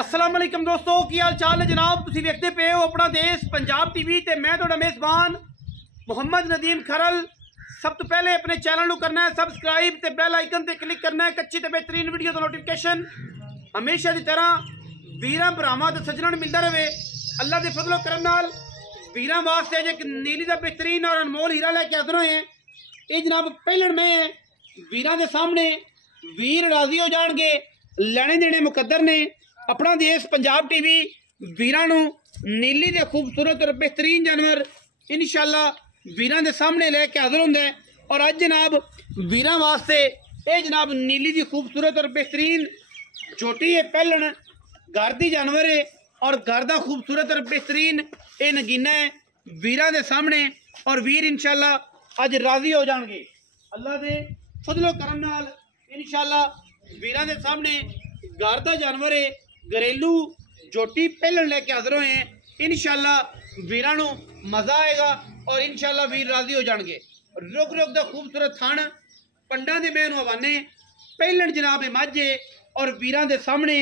अस्सलाम वालेकुम दोस्तों, की हाल चाल है जनाब। तुसीं वेखदे पे हो अपना देश पंजाब टीवी ते मैं तुहाडा मेज़बान मुहम्मद नदीम खरल। सब तो पहले अपने चैनल को करना है सबसक्राइब ते बेल आइकन ते क्लिक करना है। कच्ची ते बेहतरीन वीडियो का नोटिफिकेशन हमेशा की तरह वीरां भरावां ते सज्जणां नूं मिलदा रहे। अल्लाह दे फजलो करम नाल वीरां वास्ते एक नीली दा बेहतरीन और अनमोल हीरा लैके हाज़र होए हैं। ये जनाब पहलन में वीरां दे सामने वीर राजी हो जाएंगे, लेने देने मुकद्दर ने। अपना देश पंजाब टीवी वीरां नूं नीली दे खूबसूरत और बेहतरीन जानवर इंशाअल्लाह वीरां दे सामने लैके हाज़र हुंदा है। और अज जनाब वीरां वास्ते ये जनाब नीली दी खूबसूरत और बेहतरीन झोटी है। पहलन घर दी जानवर है और घर दा खूबसूरत और बेहतरीन ये नगीना है वीरां दे सामने। और वीर इंशाअल्लाह अज राजी हो जाएंगे अल्लाह दे फजलो करम नाल। इंशाअल्लाह वीरां दे सामने घर दा जानवर है, घरेलू झोटी पहलन लैके हाज़र होए हैं। इंशाअल्लाह वीरां नूं मज़ा आएगा और इंशाअल्लाह वीर राजी हो जाएंगे। रुक रुक दा खूबसूरत थान पंडा दे मैं हवाने पहलन जनाब माझे और वीरां दे सामने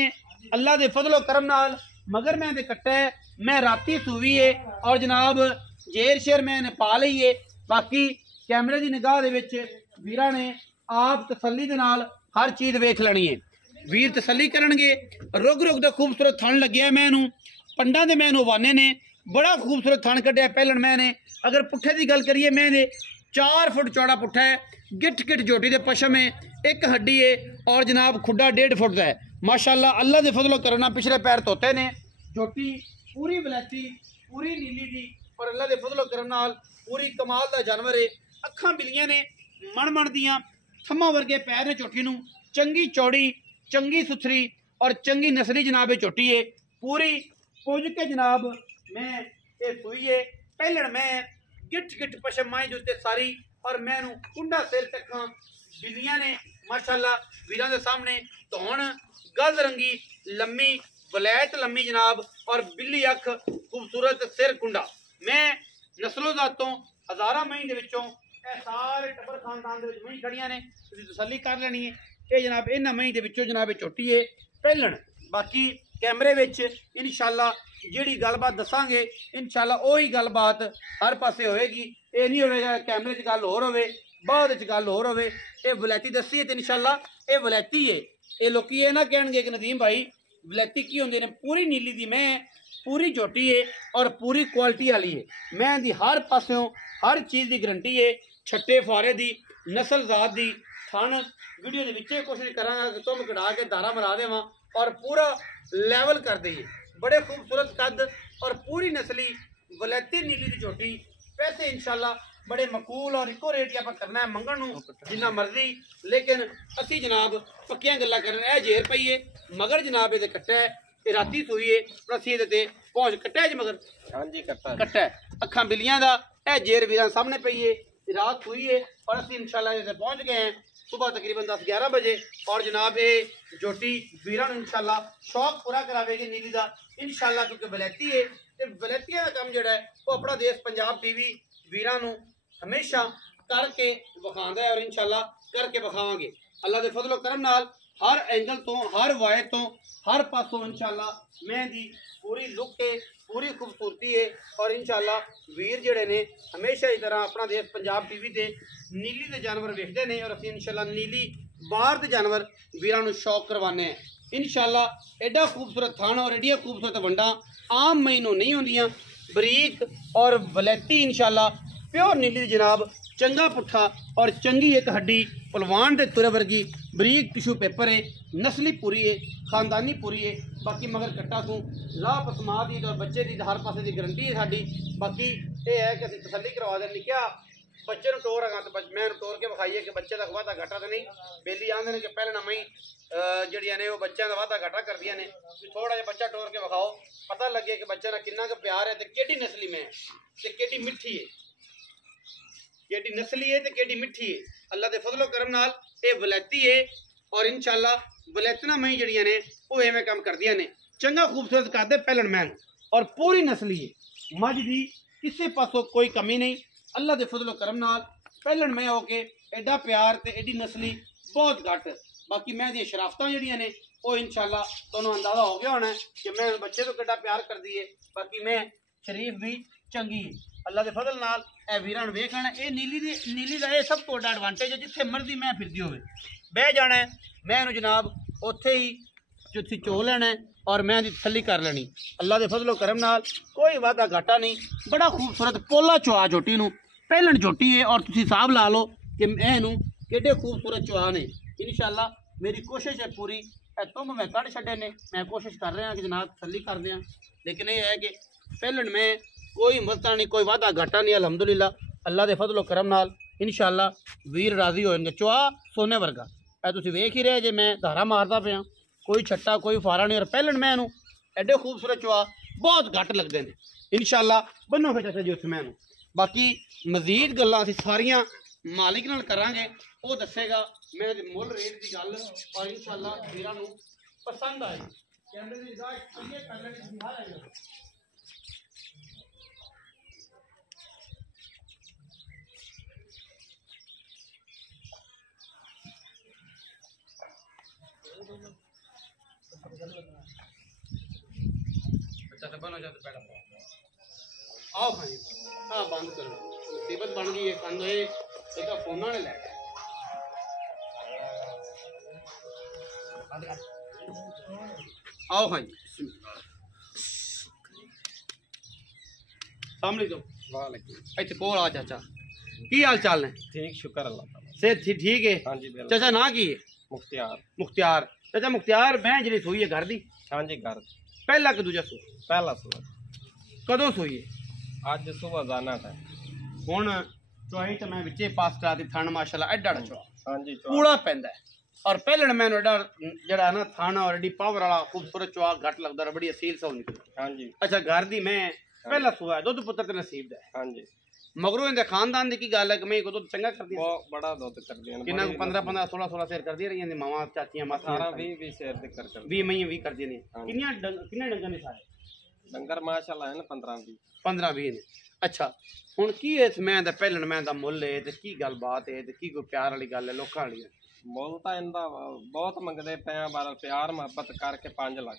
अल्लाह दे फजलो करम नाल मगर मैं दे कट्टा है। मैं राती सूवी है और जनाब जेर शेर मैंने पा ली है। बाकी कैमरे की निगाह दे विच वीरां ने आप तसल्ली दे नाल हर चीज़ वेख लेनी है। वीर तसल्ली करनगे। रुग रुग दा खूबसूरत थण लग्या मैनू पंडा दे मैनू हवाने ने बड़ा खूबसूरत थण कढ़िया पहलन मैंने। अगर पुट्ठे की गल करिए मैंने 4 फुट चौड़ा पुट्ठा है, गिट गिट झोटी दे पशम है, एक हड्डी है और जनाब खुड्डा 1.5 फुट का है। माशाअल्लाह अल्लाह दे फजलो करना पिछले पैर धोते ने। झोटी पूरी वलैती पूरी नीली दी और अल्लाह दे फजलो करम नाल पूरी कमाल का जानवर है। अखां बिलियां ने मण मण दियां, थम्मा वर्गे पैर ने झोटी नूं, चंगी चौड़ी चंगी सुथरी और चंगी नस्ली जनाब झोटी है। पूरी पुज के जनाब मैं ये सुई है। पहलन मैं गिट गिट पशम माई जुते सारी और मैनू कुंडा सिर तक बिलियां ने माशाअल्लाह वीरां दे सामने धौन गल रंगी लम्मी वलैत लम्मी जनाब और बिल्ली अख खूबसूरत सिर कुंडा। मैं नस्लों जातों हज़ारा मही दे विचों सारे टब्बर खानदान दे विच मही खड़ियां ने, तुसीं तसल्ली कर लेनी है। ये जनाब इन्हां मही दे विचों जनाब झोटी है पहलन। बाकी कैमरे विच इंशाअल्लाह जिहड़ी गलबात दसांगे इंशाअल्लाह ओही गलबात हर पासे होएगी। ये नहीं होएगा कैमरे च गल होर होवे बाद च गल होर होवे। ये वलैती दसी है तो इंशाअल्लाह ये वलैती है। ये लोग ये ना कहणगे कि नदीम भाई वलैती की होंदे ने। पूरी नीली दी मैं पूरी झोटी है और पूरी क्वालिटी वाली है। मैं दी हर पासों हर चीज़ की गारंटी है। छट्टे फारे दी नस्ल जात दी थान वीडियो के विच कोशिश करांगा कि तुम कढ़ा के दारा मरा देवां और पूरा लैवल कर दईए। बड़े खूबसूरत कद और पूरी नस्ली वलैती नीली की झोटी। पैसे इंशाअल्लाह बड़े मकूल और इको रेट आप करना है मंगण नूं जिन्ना मर्जी, लेकिन असी जनाब पक्कियां गल्लां करना है। जेर पई है मगर जनाब ये कट्टा है, ये राती सूई है और असी ये पहुँच कट्टा है जी मगर हाँ जी कट्टा है अखां बिलियां दा। यह जेर वीरां सामने पई है, रात हुई है और असी इंशाअल्लाह इसे पहुँच गए हैं सुबह तकरीबन 10-11 बजे। और जनाब ये झोटी वीरां इंशाअल्लाह शौक पूरा करावेगी नीली का इंशाअल्लाह, क्योंकि वलैती है तो वलैतियां का काम जोड़ा है वो अपना देश पंजाब टीवी वीरां नूं हमेशा करके विखांदा है और इंशाअल्लाह करके विखावांगे अल्लाह के फजलो करम नाल। हर एंगल तो हर वाय तो हर पासों इंशाअल्लाह मैं दी पूरी लुक है पूरी खूबसूरती है। और इंशाअल्लाह वीर जेडे ने हमेशा की तरह अपना देश पंजाब टीवी ते नीली के जानवर वेखते हैं और असीं इंशाअल्लाह नीली बाहर के जानवर वीरां नूं शौक करवाने हैं। इंशाअल्लाह एडा खूबसूरत थाना और एडिया खूबसूरत वंडा आम महीनों नहीं होंदियां। बरीक और वलैती इंशाअल्लाह प्योर नीली जनाब चंगा पुट्ठा और चंगी एक हड्डी पलवान के तुर वर्गी बरीक टिशू पेपर है। नस्ली पूरी है खानदानी पूरी है। बाकी मगर कट्टा तू लाह पसमा दी और बच्चे की हर पासे की गारंटी है साड़ी। बाकी ये है कि असं तसली करवा दें लिखा बच्चे को टोर आगा तो मैं टोर के विखाईए कि बच्चे का वाधा घाटा तो नहीं। बेली आंदे ने कि पहले ना मई जड़ियाँ ने वो बच्चों का वाधा घाटा कर दिया ने थोड़ा जहा बच्चा टोर के विखाओ पता लगे कि बच्चे का किन्ना का प्यार है तो केड़ी नस्ली में है केड़ी मिठी है केड़ी नस्ली है तो केड़ी मिठी है। अल्लाह के फजलो करम नाल ये वलैती है और इंशाअल्लाह वलैतना मई जड़ियाँ ने वो इवें काम कर दिया ने। चंगा खूबसूरत कर दे पहलन मैन और पूरी नस्ली है मझ की किसी पासों कोई कमी नहीं। अल्लाह के फजलो करम नाल पहलन मैं होके एडा प्यार ते एडी नस्ली बहुत घट। बाकी मैं दी शराफतां जड़ियां ने वो इंशाल्लाह तुहानू अंदाजा हो गया होना कि मैं बच्चे तो कितना प्यार कर दी है। बाकी मैं शरीफ भी चंगी है अल्लाह के फजल नाल। ए वीरां नूं वेख लेना, ये नीली दा सब तो वड्डा एडवांटेज है। जिथे मर्जी मैं फिरदी होवे बह जाना है, मैं जनाब उत्थे ही जुत्थी चो लेना है और मैं तसल्ली कर लेनी। अल्लाह के फजलो करम नाल कोई वादा घाटा नहीं। बड़ा खूबसूरत पोला चुआ झोटी नूं पहलन झोटी है और तुसीं हिसाब ला लो कि मैनू किड्डे खूबसूरत चुआ ने। इंशाअल्लाह मेरी कोशिश है पूरी। तुम मैं कढ़ छड्डे ने, मैं कोशिश कर रहा कि जनाब तसल्ली कर दें, लेकिन यह है कि पहलन में कोई मसला नहीं, कोई वादा घाटा नहीं। अलहमदुलिल्लाह अल्लाह के फजलो करम नाल इंशाअल्लाह वीर राजी होएंगे। चुआ सोने वर्गा है, तुसीं वेख ही रहे जे मैं धारा मारदा पिया, कोई छट्टा कोई फारा नहीं। और पहलन मैनू एडे खूबसूरत चुआ बहुत घट लगते हैं। इंशाअल्लाह बनो फिर चाचा जी उस मैनू। बाकी मजीद गल्लां असीं सारियां मालिक नाल करांगे, वो दसेगा मैं मुल रेट की गल। और इंशाअल्लाह वीरां नूं पसंद आई कैमरे की निगाह क्लियर कर लेनी दिखा रहेगा। आओ खाई हाँ बंद करो, मुसीबत बन गई है। कंध है फोन ने लै आओ खाई सामने जो इतने कोल आ चाचा की हाल चाल ने? ठीक शुक्र अल्लाह सेहत ठीक है? हाँ जी बिल्कुल। चाचा ना की है? मुख्तियार। मुख्तियार चाचा मुख्तियार मैं जी सूई है घर दी? हाँ जी घर पहला कि दूजा सू? पहला सुबह। कदों सूई है? आज सुबह जाना था। हुण चुआई तो मैं विचे पास करा दी। थन माशाल्लाह एडा चुआ हाँ जी कूड़ा पैंदा है। और पहले मैंने एडा जड़ा ना थाना और एडी पावर वाला खूबसूरत चुआ घट लगता है, बड़ी असील सा निकली। हाँ जी। अच्छा घर दी मैं पहला सुआ है, दुध पुत्र ते नसीब दा है। हाँ जी। मगरों इनके खानदान की गल है कि मैं दुध चंगा कर दिया। बहुत बड़ा दुध कर दिया। किन्ना 15 16 शेर कर दिया रही मावा चाचियां मासियां 18 20 शेर दे कर 20 मई 20 कर दिए ने। किन्ने डंगर ने सारे? डंगर माशाल्लाह है ना 15 20 ने। अच्छा हुण की इस मैं दा पहलन मैं दा मुੱਲ है ते की गलबात है ते की कोई प्यार वाली गल है लोकां वाली? मुੱਲ ਤਾਂ इंदा बहुत मंगदे पे हैं, बार प्यार मोहब्बत करके 5 लाख।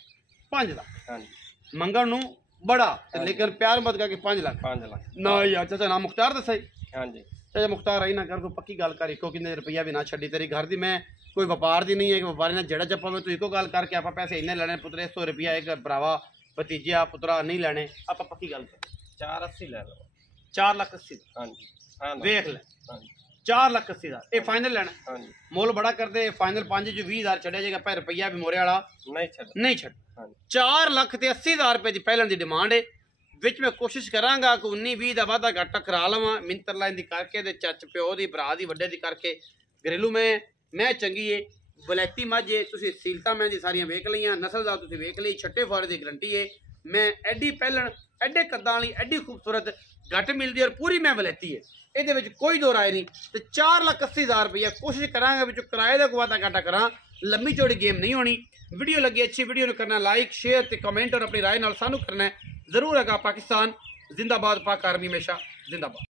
5 लाख? हाँ जी। मंगण नूं बड़ा लेकिन प्यार मत करके 5 लाख? 5 लाख ना यार चाचा ना मुख्तार दस। हाँ जी। चाचा मुख्तार आई ना कर को पक्की गल कर, इको किन्ने रुपया भी ना छड्डी तेरी घर दी। मैं कोई व्यापार दी नहीं है कि व्यापारी ने जड़ा चप्पा में तू इको गल करके आप पैसे इन्ने लेने पुत्रे 100 रुपया एक भरावा भतीजे पुत्रा नहीं लेने। आप पक्की गल कर 480 ले लो। 4,80,000? हाँ जी। हाँ वेख ले हाँ जी। 4,80,000 ये फाइनल लेना? हाँ जी। मुल बड़ा कर दे फाइनल 5 जो 20,000 छड़िया जाएगा पर रुपया भी मोरे वाला नहीं छड़। हाँ जी। 4,80,000 रुपए की पहलन की डिमांड है। विच मैं कोशिश करांगा कि 19-20 का वाधा घाटा करा लवां मिंतर लाइन की करके दे चच प्यो की भरा की वड्डे की करके। घरेलू में मैं चंगी है, वलैती मझ है, तुसीं सीलता मैं दी सारियां वेख लईयां, नस्लदार तुसीं वेख लई, छट्टे फारे की गारंटी है। मैं एडी पहलन एडे कद्दां वाली एडी खूबसूरत घट मिलती और पूरी मैं वलैती है, ये कोई दो राय नहीं। तो 4,80,000 रुपया कोशिश करांगा विच किराए का वादा घाटा करा। लंबी चौड़ी गेम नहीं होनी। वीडियो लगी अच्छी वीडियो ने करना लाइक शेयर ते कमेंट और अपनी राय नाल सानू करना है जरूर। है पाकिस्तान जिंदाबाद, पाक आर्मी हमेशा जिंदाबाद।